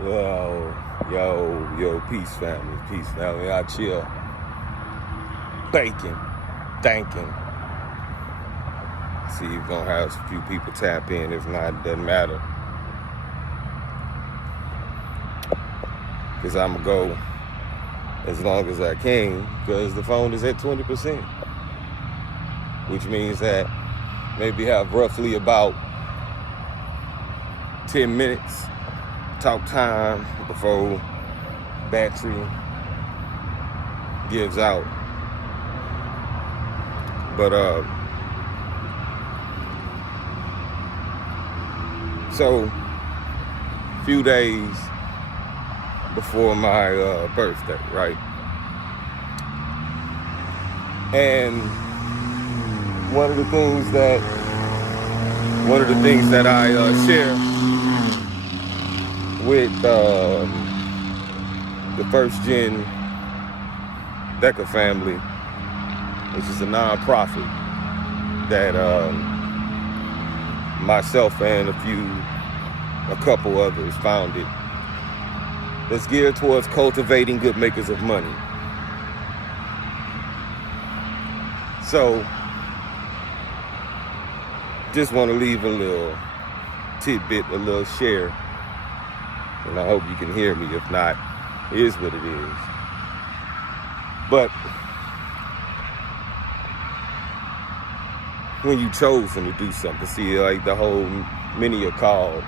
Yo, peace family, I chill, thinking. See if we're gonna have a few people tap in. If not, it doesn't matter. Because I'm gonna go as long as I can, because the phone is at 20%. Which means that maybe have roughly about 10 minutes talk time before battery gives out. But so a few days before my birthday, right? And one of the things that I share with the FRSTGEN Wealth family, which is a nonprofit that myself and a couple others founded, that's geared towards cultivating good makers of money. So, just want to leave a little tidbit, a little share, and I hope you can hear me. If not, it is what it is. But when you chosen to do something, see, like the whole many are called,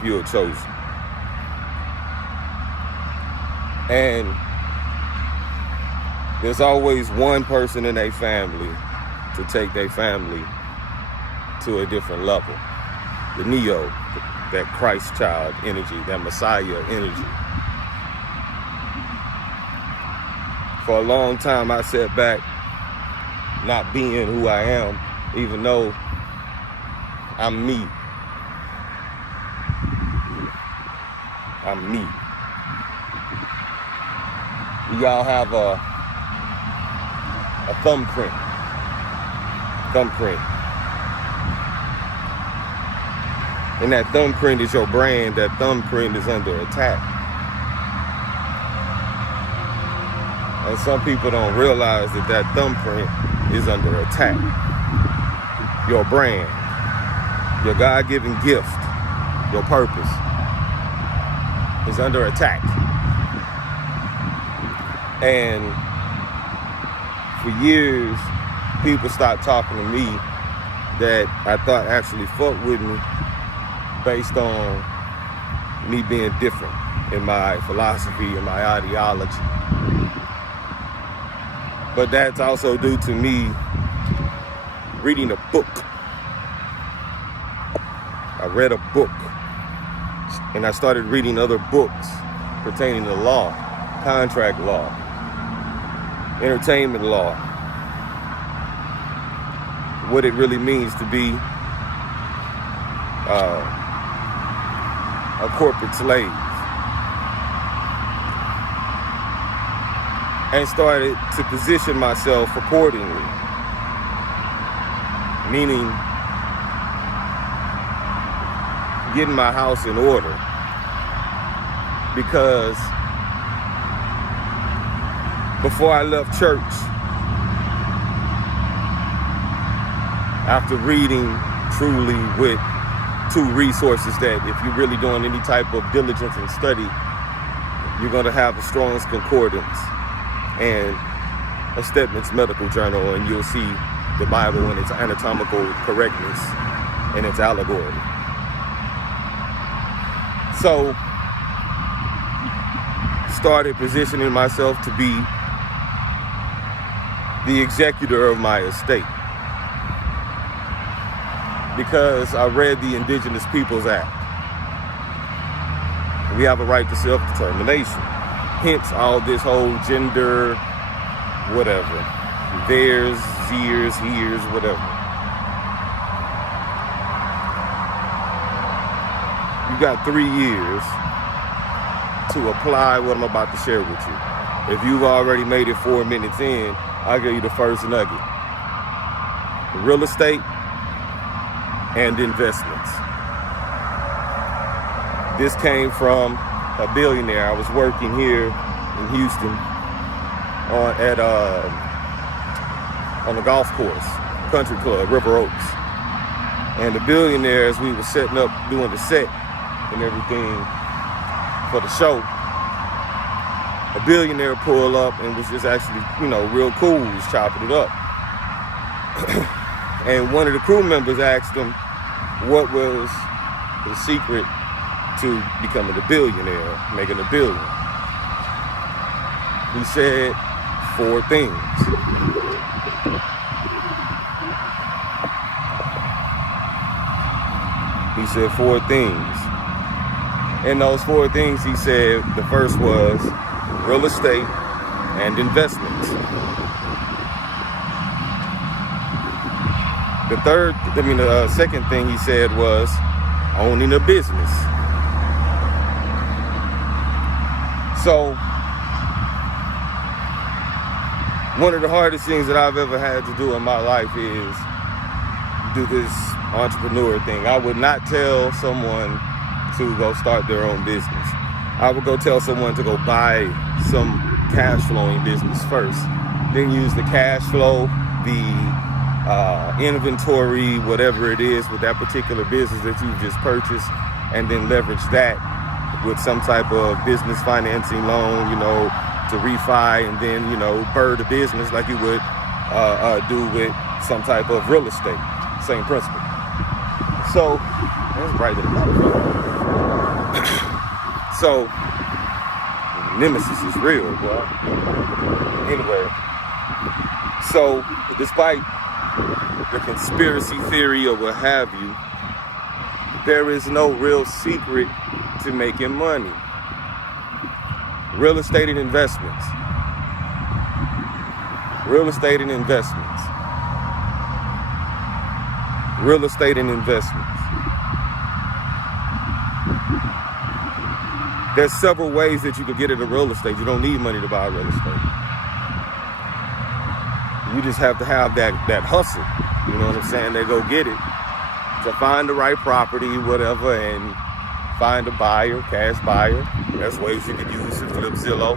few are chosen. And there's always one person in a family to take their family to a different level. The Neo, that Christ child energy, that Messiah energy. For a long time, I sat back, not being who I am, even though I'm me. I'm me. We all have a thumbprint. And that thumbprint is your brand. That thumbprint is under attack. And some people don't realize that thumbprint is under attack. Your brand, your God-given gift, your purpose is under attack. And for years, people stopped talking to me that I thought actually fucked with me based on me being different in my philosophy and my ideology. But that's also due to me reading a book. I read a book, and I started reading other books pertaining to law, contract law, entertainment law, what it really means to be a corporate slave, and started to position myself accordingly, meaning getting my house in order, because before I left church, after reading truly with two resources that if you're really doing any type of diligence and study, you're going to have a Strong's Concordance and a Stedman's Medical Journal, and you'll see the Bible in its anatomical correctness and its allegory. So, started positioning myself to be the executor of my estate, because I read the Indigenous Peoples Act. We have a right to self-determination. Hence all this whole gender, whatever. Theirs, years, here's, whatever. You got 3 years to apply what I'm about to share with you. If you've already made it 4 minutes in, I'll give you the first nugget. Real estate and investments. This came from a billionaire. I was working here in Houston on the golf course, country club, River Oaks. And the billionaires, we were setting up, doing the set and everything for the show. A billionaire pulled up and was just actually, real cool, was chopping it up. And one of the crew members asked him what was the secret to becoming a billionaire, making a billion. He said 4 things. He said 4 things. And those 4 things, he said, the first was real estate and investments. The second thing he said was owning a business. So, one of the hardest things that I've ever had to do in my life is do this entrepreneur thing. I would not tell someone to go start their own business. I would go tell someone to go buy some cash flowing business first, then use the cash flow, the inventory, whatever it is with that particular business that you've just purchased, and then leverage that with some type of business financing loan, to refi, and then, bird the business like you would do with some type of real estate. Same principle. So, that's bright in the motherfucker. So, nemesis is real, bro. Anyway, so despite the conspiracy theory or what have you, there is no real secret to making money. Real estate and investments. Real estate and investments. Real estate and investments. There's several ways that you can get into real estate. You don't need money to buy real estate. You just have to have that hustle. You know what I'm saying? They go get it. To find the right property, whatever, and find a buyer, cash buyer. There's ways you can use to flip Zillow.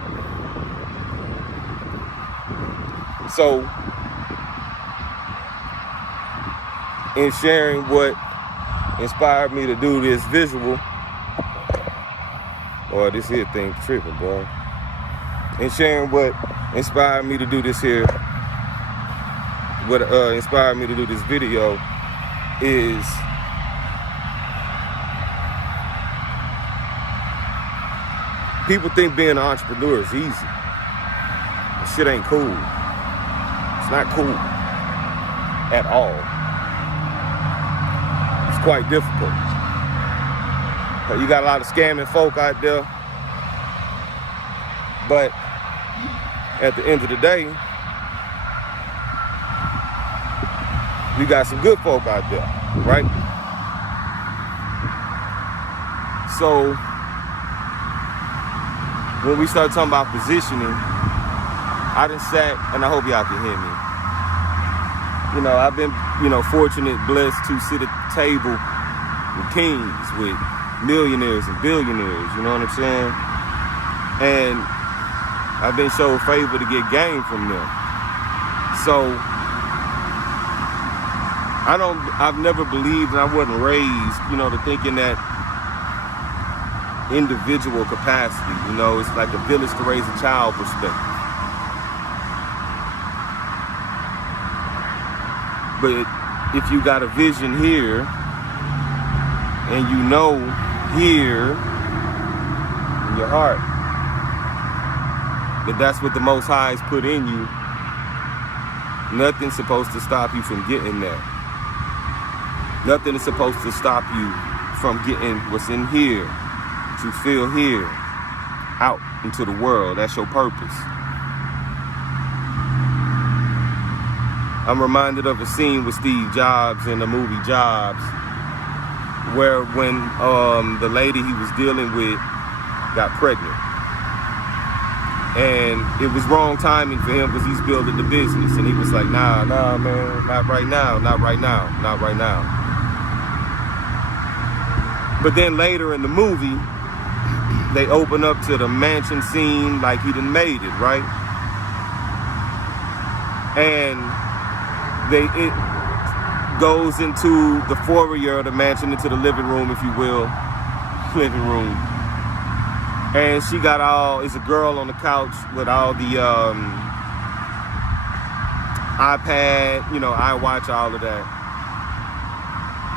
So, in sharing what inspired me to do this visual, or this here thing tripping, boy. In sharing what inspired me to do this here, what inspired me to do this video is people think being an entrepreneur is easy. This shit ain't cool. It's not cool at all. It's quite difficult. You got a lot of scamming folk out there, but at the end of the day, we got some good folk out there, right? So when we start talking about positioning, I done sat, and I hope y'all can hear me. I've been, fortunate, blessed to sit at the table with kings, with millionaires and billionaires, you know what I'm saying? And I've been shown favor to get game from them. So I've never believed, and I wasn't raised, to thinking that individual capacity, it's like a village to raise a child perspective. But if you got a vision here, and here in your heart that's what the Most High has put in you, nothing's supposed to stop you from getting there. Nothing is supposed to stop you from getting what's in here, to feel here, out into the world. That's your purpose. I'm reminded of a scene with Steve Jobs in the movie Jobs, where when the lady he was dealing with got pregnant. And it was wrong timing for him because he's building the business. And he was like, nah, man, not right now. But then later in the movie, they open up to the mansion scene like he done made it, right? And it goes into the foyer of the mansion, into the living room, if you will. Living room. And she got it's a girl on the couch with all the iPad, iWatch, all of that.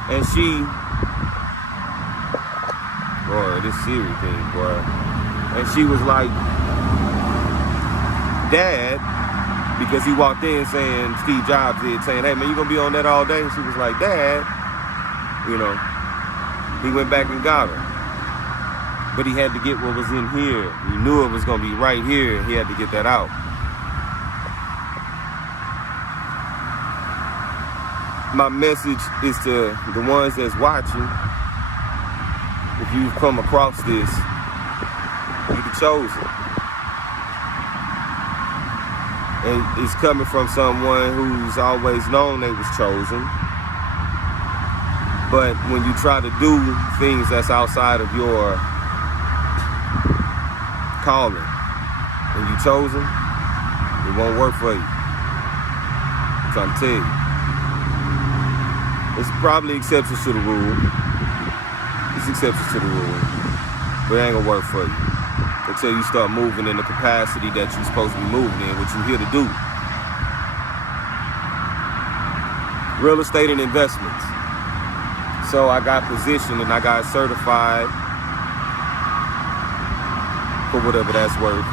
And boy, this Siri thing, boy. And she was like, Dad, because he walked in saying, Steve Jobs did, saying, hey man, you gonna be on that all day? And she was like, Dad, he went back and got her. But he had to get what was in here. He knew it was gonna be right here. He had to get that out. My message is to the ones that's watching. If you've come across this, you're the chosen. And it's coming from someone who's always known they was chosen. But when you try to do things that's outside of your calling and you chosen, it won't work for you. I'm trying to tell you. It's probably exceptions to the rule. It's exceptions to the rule. But it ain't gonna work for you until you start moving in the capacity that you're supposed to be moving in, what you're here to do. Real estate and investments. So I got positioned and I got certified for whatever that's worth.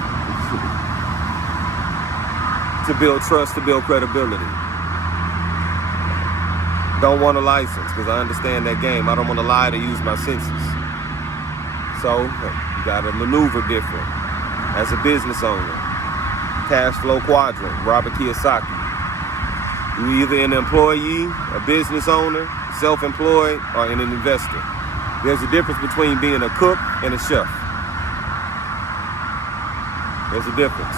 To build trust, to build credibility. Don't want a license because I understand that game. I don't want to lie to use my senses. So you got to maneuver different. As a business owner, cash flow quadrant, Robert Kiyosaki. You either an employee, a business owner, self-employed, or an investor. There's a difference between being a cook and a chef. There's a difference.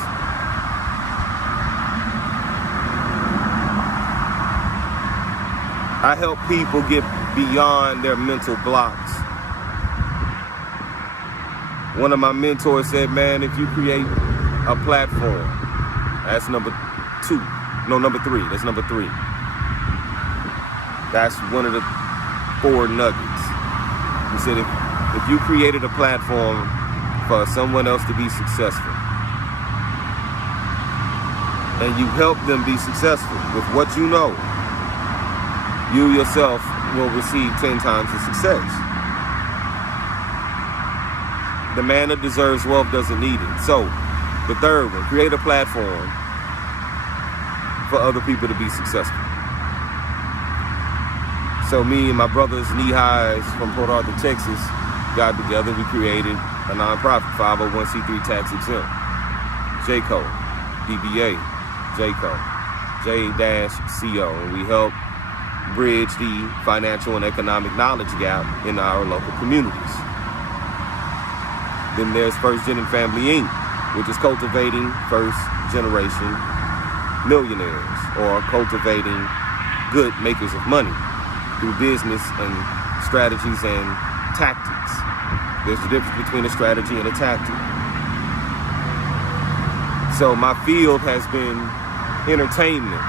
I help people get beyond their mental blocks. One of my mentors said, man, if you create a platform, that's number 3. That's number 3. That's one of the 4 nuggets. He said, if you created a platform for someone else to be successful, and you help them be successful with what you know, you yourself will receive 10 times the success. The man that deserves wealth doesn't need it. So, the third one, create a platform for other people to be successful. So me and my brothers, knee highs from Port Arthur, Texas, got together. We created a nonprofit, 501c3 tax exempt, JCO, DBA, JCO, J-CO, and we help bridge the financial and economic knowledge gap in our local communities. Then there's FRSTGEN and Family Inc., which is cultivating first generation millionaires, or cultivating good makers of money through business and strategies and tactics. There's a difference between a strategy and a tactic. So my field has been entertainment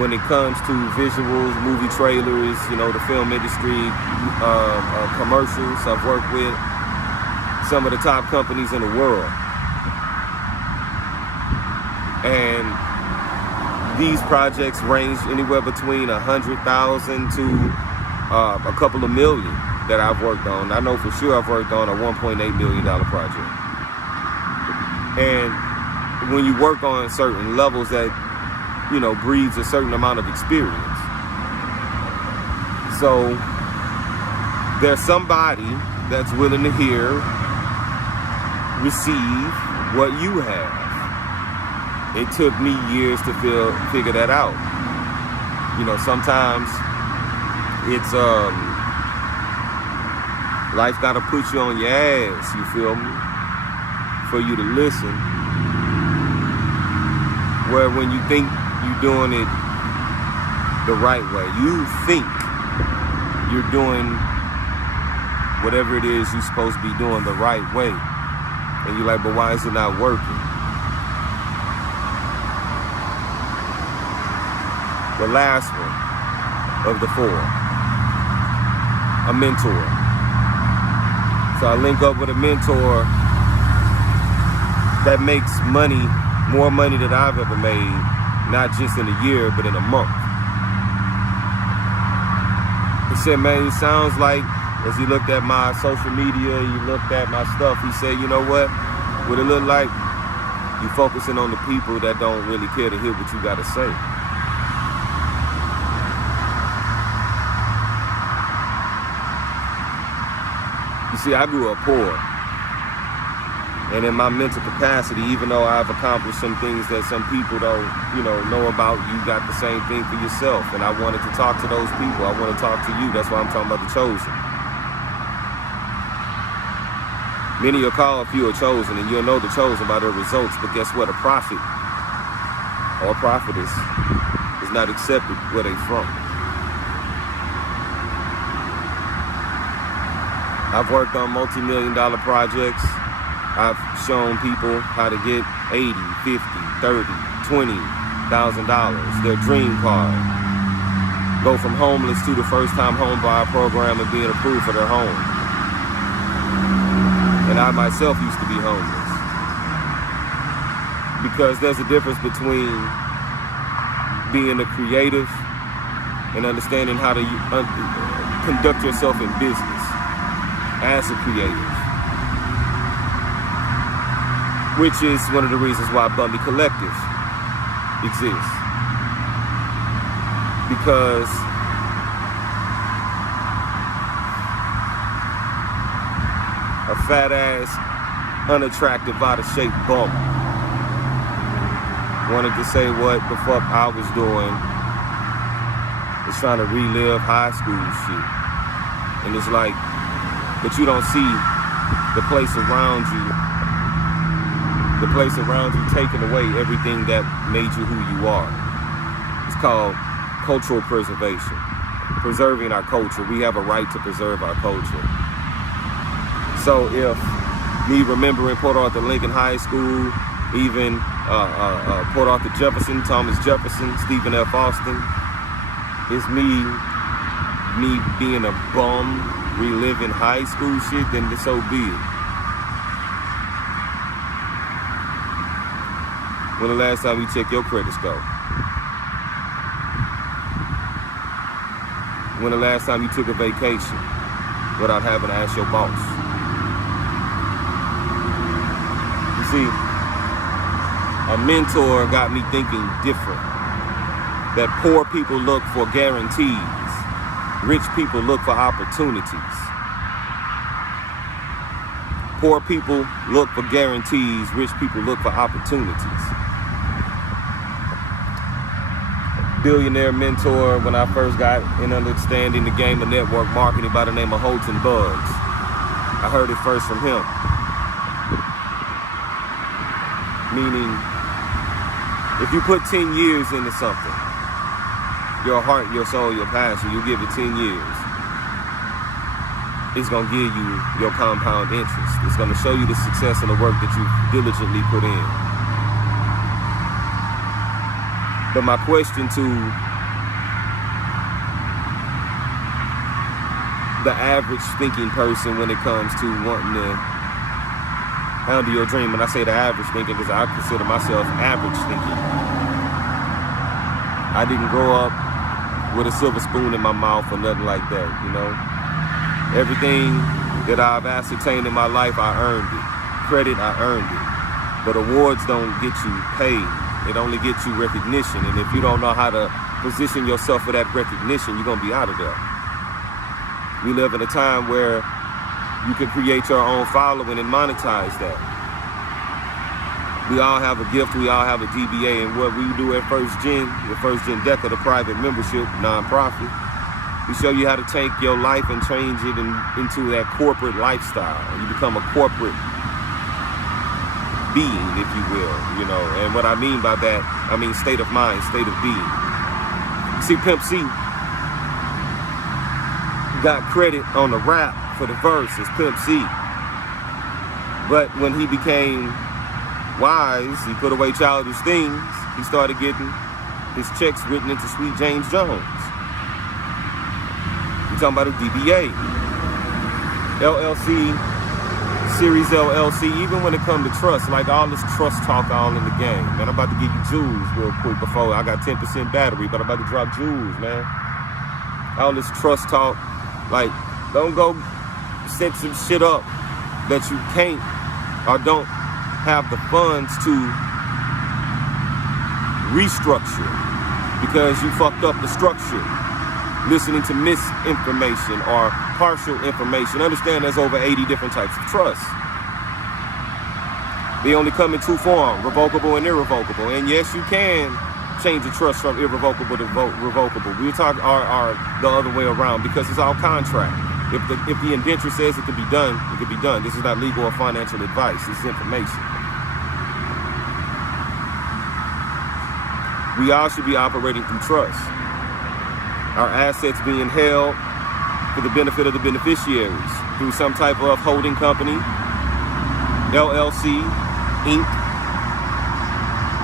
when it comes to visuals, movie trailers, the film industry, commercials. I've worked with some of the top companies in the world. And these projects range anywhere between 100,000 to a couple of million that I've worked on. I know for sure I've worked on a $1.8 million project. And when you work on certain levels, that breeds a certain amount of experience. So there's somebody that's willing to receive what you have. It took me years to figure that out. Sometimes it's life gotta put you on your ass, you feel me? For you to listen. Where when you think you're doing it the right way, you think you're doing whatever it is you're supposed to be doing the right way. And you're like, but why is it not working? The last one of the 4, a mentor. So I link up with a mentor that makes money, more money than I've ever made, not just in a year, but in a month. He said, man, it sounds like, as he looked at my social media, he looked at my stuff, he said, you know what it look like? You focusing on the people that don't really care to hear what you got to say. You see, I grew up poor. And in my mental capacity, even though I've accomplished some things that some people don't, know about, you got the same thing for yourself. And I wanted to talk to those people. I want to talk to you. That's why I'm talking about the chosen. Many are called, few are chosen, and you'll know the chosen by their results. But guess what? A prophet or a prophetess is not accepted where they from. I've worked on multi-million-dollar projects. I've shown people how to get $80, $50, $30, $20,000, their dream car. Go from homeless to the first-time home buyer program and being approved for their home. And I myself used to be homeless. Because there's a difference between being a creative and understanding how to conduct yourself in business as a creative. Which is one of the reasons why Bumby Collective exists. Because a fat ass, unattractive, out of shape bum wanted to say what the fuck I was doing is trying to relive high school shit. And it's like, but you don't see the place around you. The place around you taking away everything that made you who you are. It's called cultural preservation. Preserving our culture. We have a right to preserve our culture. So if me remembering Port Arthur Lincoln High School, even Port Arthur Jefferson, Thomas Jefferson, Stephen F. Austin, is me being a bum, reliving high school shit, then so be it. When the last time you checked your credit score? When the last time you took a vacation without having to ask your boss? You see, a mentor got me thinking different. That poor people look for guarantees. Rich people look for opportunities. Poor people look for guarantees. Rich people look for opportunities. Billionaire mentor when I first got in understanding the game of network marketing by the name of Holton Bugs. I heard it first from him. Meaning, if you put 10 years into something, your heart, your soul, your passion, you give it 10 years, it's going to give you your compound interest. It's going to show you the success and the work that you diligently put in. But my question to the average thinking person when it comes to wanting to handle your dream, and I say the average thinking because I consider myself average thinking. I didn't grow up with a silver spoon in my mouth or nothing like that, Everything that I've ascertained in my life, I earned it. Credit, I earned it. But awards don't get you paid. It only gets you recognition. And if you don't know how to position yourself for that recognition, you're going to be out of there. We live in a time where you can create your own following and monetize that. We all have a gift. We all have a DBA. And what we do at FRSTGEN, the FRSTGEN Deca, the private membership, nonprofit, we show you how to take your life and change it into that corporate lifestyle. You become a corporate being, if you will, and what I mean by that, I mean state of mind, state of being. See, Pimp C got credit on the rap for the verse is Pimp C. But when he became wise, he put away childish things. He started getting his checks written into Sweet James Jones. We're talking about a DBA, LLC, Series LLC. Even when it comes to trust, like all this trust talk all in the game. Man, I'm about to give you jewels real quick before I got 10% battery, but I'm about to drop jewels, man. All this trust talk, like, don't go set some shit up that you can't or don't have the funds to restructure because you fucked up the structure, listening to misinformation or partial information. Understand there's over 80 different types of trust. They only come in two forms, revocable and irrevocable. And yes, you can change the trust from irrevocable to revocable. We're talking are the other way around because it's all contract. If the indenture says it can be done, it can be done. This is not legal or financial advice. It's information. We all should be operating through trust. Our assets being held for the benefit of the beneficiaries through some type of holding company, LLC, Inc.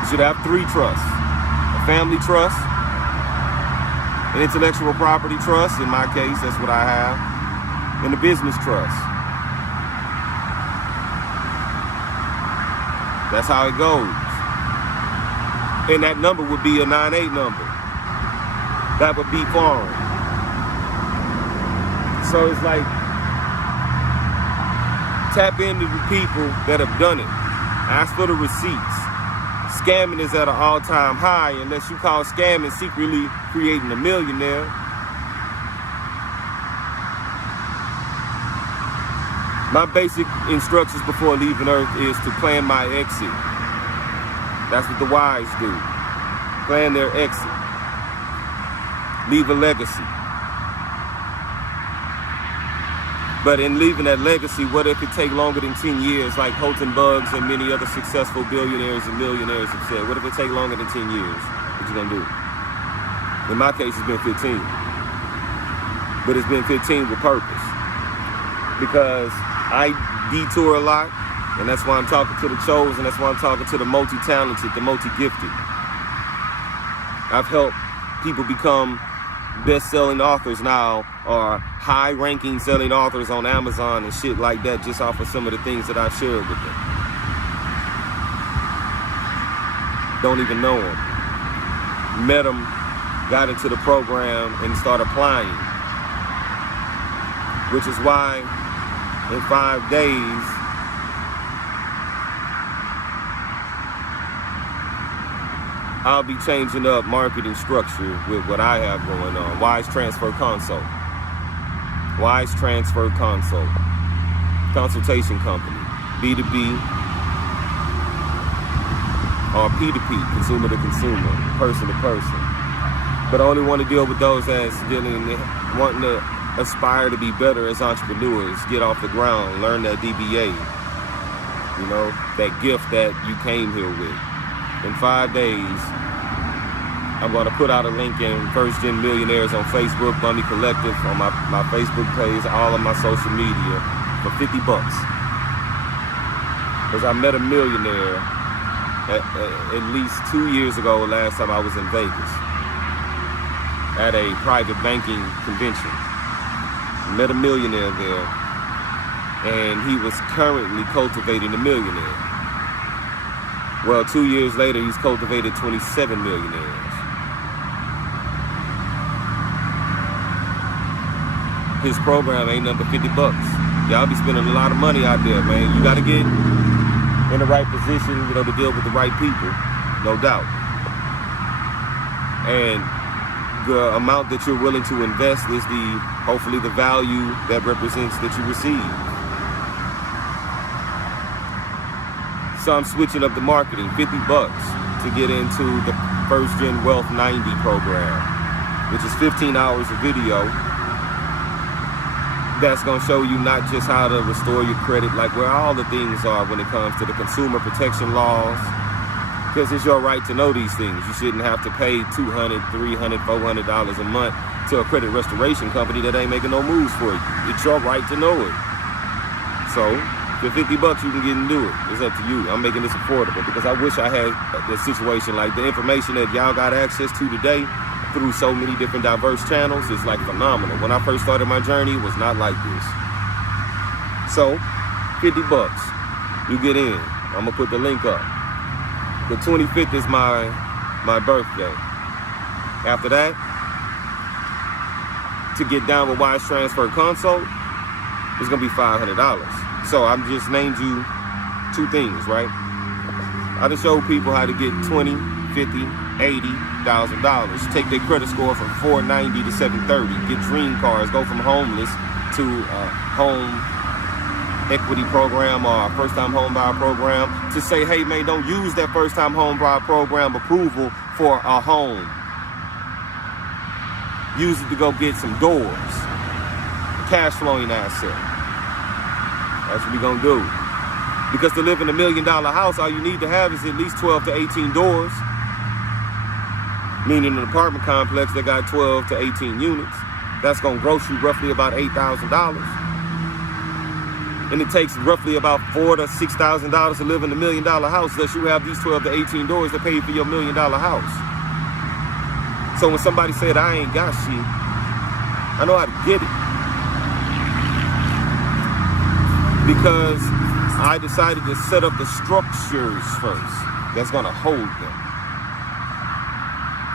You should have three trusts. A family trust, an intellectual property trust, in my case, that's what I have, and a business trust. That's how it goes. And that number would be a 98 number. That would be foreign. So it's like, tap into the people that have done it. Ask for the receipts. Scamming is at an all-time high unless you call scamming secretly creating a millionaire. My basic instructions before leaving Earth is to plan my exit. That's what the wise do. Plan their exit. Leave a legacy. But in leaving that legacy, what if it take longer than 10 years, like Holton Buggs and many other successful billionaires and millionaires have said? What if it take longer than 10 years? What you gonna do? In my case, it's been 15. But it's been 15 with purpose. Because I detour a lot, and that's why I'm talking to the chosen, that's why I'm talking to the multi-talented, the multi-gifted. I've helped people become best-selling authors now, or high-ranking selling authors on Amazon and shit like that, just off of some of the things that I've shared with them. Don't even know them. Met them, got into the program, and started applying. Which is why in 5 days, I'll be changing up marketing structure with what I have going on. Wise Transfer Consult. Wise Transfer Consult. Consultation company. B2B or P2P, consumer to consumer, person to person. But I only want to deal with those that's wanting to aspire to be better as entrepreneurs, get off the ground, learn that DBA, you know, that gift that you came here with. In 5 days, I'm going to put out a link in FRSTGEN Millionaires on Facebook, Bunny Collective, on my Facebook page, all of my social media, for $50. Because I met a millionaire at least 2 years ago, last time I was in Vegas, at a private banking convention. Met a millionaire there, and he was currently cultivating a millionaire. Well, 2 years later, he's cultivated 27 millionaires. His program ain't nothing but $50. Y'all be spending a lot of money out there, man. You got to get in the right position, you know, to deal with the right people, no doubt. And the amount that you're willing to invest is hopefully the value that represents that you receive. So I'm switching up the marketing, $50 to get into the FRSTGEN Wealth 90 program, which is 15 hours of video that's going to show you not just how to restore your credit, like where all the things are when it comes to the consumer protection laws, because it's your right to know these things. You shouldn't have to pay $200, $300, $400 a month to a credit restoration company that ain't making no moves for you. It's your right to know it. So for $50, you can get and do it. It's up to you. I'm making this affordable because I wish I had a situation like the information that y'all got access to today through so many different diverse channels is like phenomenal. When I first started my journey, it was not like this. So $50, you get in. I'm gonna put the link up. The 25th is my birthday. After that, to get down with Wise Transfer Consult, it's gonna be $500. So I've just named you two things, right? I just showed people how to get $20, $50, $80,000. Take their credit score from 490 to 730. Get dream cars. Go from homeless to home equity program or a first-time home buyer program. To say, hey man, don't use that first-time home buyer program approval for a home. Use it to go get some doors. A cash flowing asset. That's what we're gonna do. Because to live in $1 million house, all you need to have is at least 12 to 18 doors. Meaning an apartment complex that got 12 to 18 units. That's gonna gross you roughly about $8,000. And it takes roughly about $4,000 to $6,000 to live in $1 million house unless you have these 12 to 18 doors to pay for your $1 million house. So when somebody said I ain't got shit, I know how to get it. Because I decided to set up the structures first that's gonna hold them.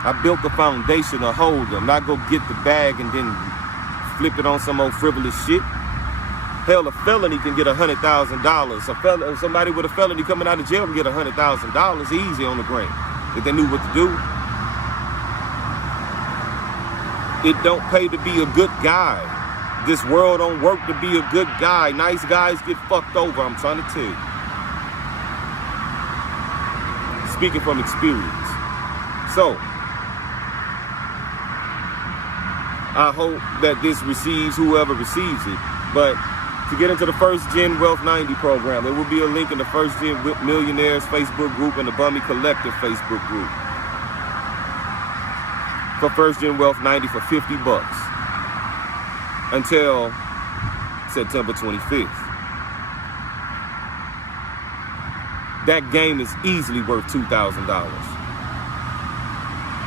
I built the foundation to hold them, not go get the bag and then flip it on some old frivolous shit. Hell, a felony can get $100,000. Somebody with a felony coming out of jail can get $100,000 easy on the grain if they knew what to do. It don't pay to be a good guy. This world don't work to be a good guy. Nice guys get fucked over, I'm trying to tell you. Speaking from experience. So, I hope that this receives whoever receives it. But to get into the FRSTGEN Wealth 90 program, there will be a link in the FRSTGEN Millionaires Facebook group and the Bummy Collective Facebook group. For FRSTGEN Wealth 90 for $50 until September 25th. That game is easily worth $2,000.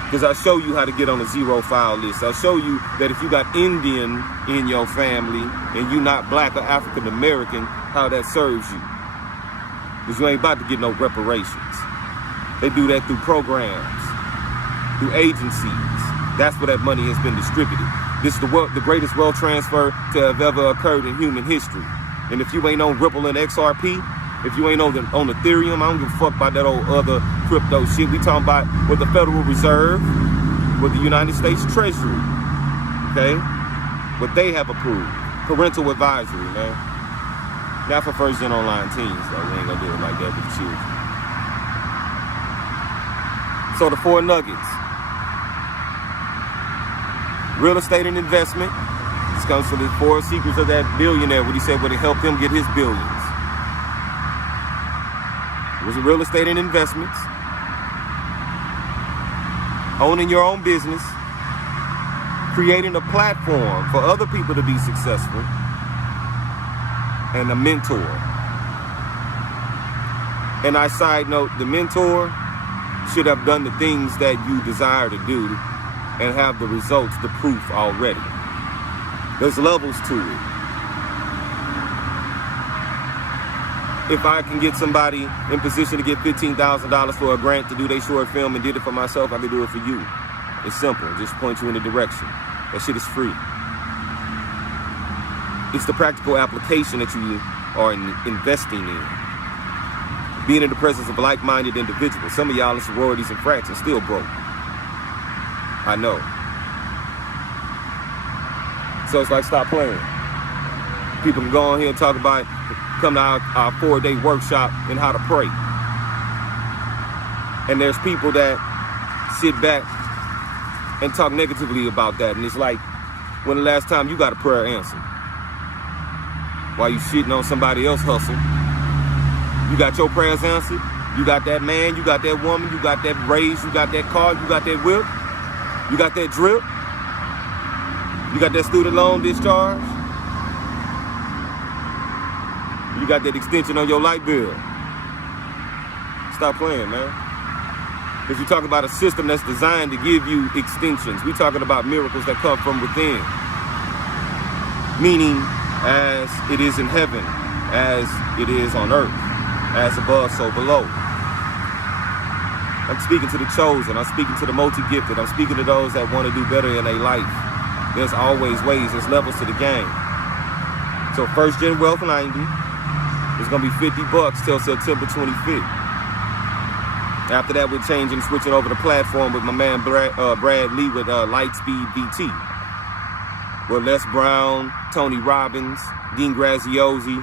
Because I'll show you how to get on a zero file list. I'll show you that if you got Indian in your family and you're not black or African American, how that serves you. Because you ain't about to get no reparations. They do that through programs, through agencies. That's where that money has been distributed. This is the greatest wealth transfer to have ever occurred in human history. And if you ain't on Ripple and XRP, if you ain't on Ethereum, I don't give a fuck about that old other crypto shit. We talking about with the Federal Reserve, with the United States Treasury, okay? What they have approved. Parental advisory, man. Not for FRSTGEN Online teens, though. We ain't gonna do it like that with the children. So the 4 nuggets. Real estate and investment. This comes from the 4 secrets of that billionaire, what he said would help him get his billions. It was real estate and investments. Owning your own business. Creating a platform for other people to be successful. And a mentor. And I side note, the mentor should have done the things that you desire to do and have the results, the proof already. There's levels to it. If I can get somebody in position to get $15,000 for a grant to do their short film and did it for myself, I can do it for you. It's simple, just point you in the direction. That shit is free. It's the practical application that you are investing in. Being in the presence of like-minded individuals. Some of y'all in sororities and frats and still broke. I know. So it's like, stop playing. People can go on here and talk about, come to our 4-day workshop and how to pray. And there's people that sit back and talk negatively about that. And it's like, when the last time you got a prayer answered? While you shitting on somebody else's hustle. You got your prayers answered? You got that man, you got that woman, you got that raise, you got that car, you got that whip, you got that drip. You got that student loan discharge? You got that extension on your light bill? Stop playing, man. Because you're talking about a system that's designed to give you extensions. We're talking about miracles that come from within. Meaning, as it is in heaven, as it is on earth, as above, so below. I'm speaking to the chosen. I'm speaking to the multi-gifted. I'm speaking to those that want to do better in their life. There's always ways. There's levels to the game. So FRSTGEN Wealth 90 is going to be $50 till September 25th. After that, we're changing, switching over the platform with my man Brad Lee with Lightspeed VT. Where Les Brown, Tony Robbins, Dean Graziosi,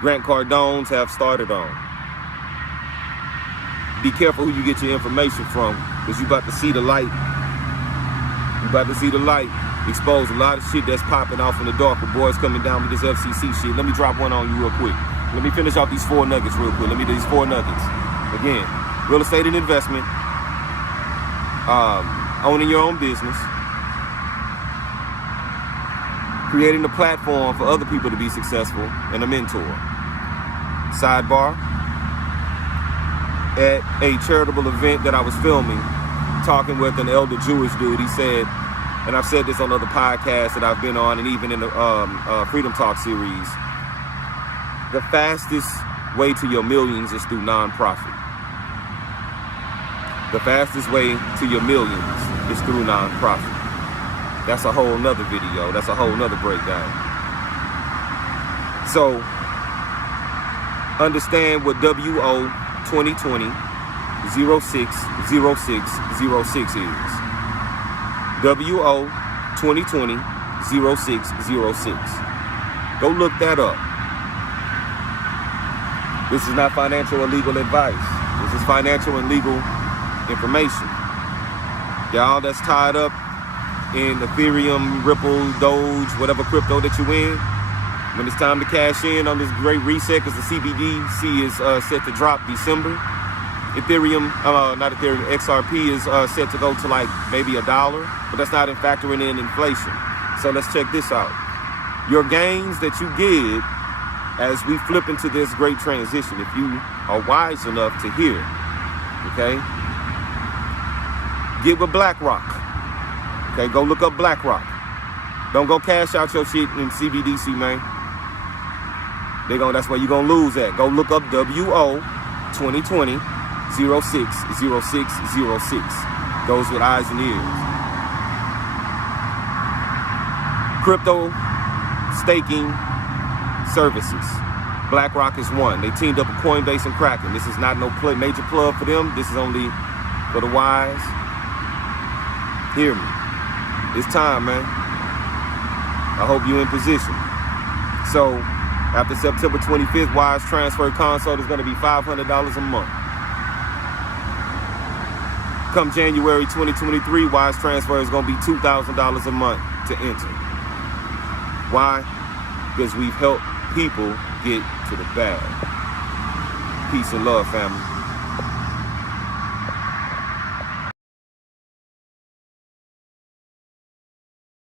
Grant Cardones have started on. Be careful who you get your information from, because you're about to see the light. You're about to see the light expose a lot of shit that's popping off in the dark with boys coming down with this FCC shit. Let me drop one on you real quick. Let me finish off these 4 nuggets real quick. Let me do these 4 nuggets. Again, real estate and investment, owning your own business, creating a platform for other people to be successful, and a mentor. Sidebar, at a charitable event that I was filming, talking with an elder Jewish dude, he said, and I've said this on other podcasts that I've been on and even in the Freedom Talk series, the fastest way to your millions is through nonprofit. The fastest way to your millions is through nonprofit. That's a whole nother video. That's a whole nother breakdown. So understand what WO 2020 060606 is. WO 2020 0606. Go look that up. This is not financial or legal advice. This is financial and legal information. Y'all that's tied up in Ethereum, Ripple, Doge, whatever crypto that you in, when it's time to cash in on this great reset, because the CBDC is set to drop December. Ethereum, not Ethereum, XRP is set to go to like maybe $1, but that's not in factoring in inflation. So let's check this out. Your gains that you get as we flip into this great transition, if you are wise enough to hear, okay? Get with BlackRock. Okay, go look up BlackRock. Don't go cash out your shit in CBDC, man. That's where you're gonna lose at. Go look up WO 2020 060606. Those with eyes and ears. Crypto staking services. BlackRock is one. They teamed up with Coinbase and Kraken. This is not no major plug for them. This is only for the wise. Hear me. It's time, man. I hope you're in position. So, after September 25th, Wise Transfer Consult is going to be $500 a month. Come January 2023, Wise Transfer is going to be $2,000 a month to enter. Why? Because we've helped people get to the bag. Peace and love, family.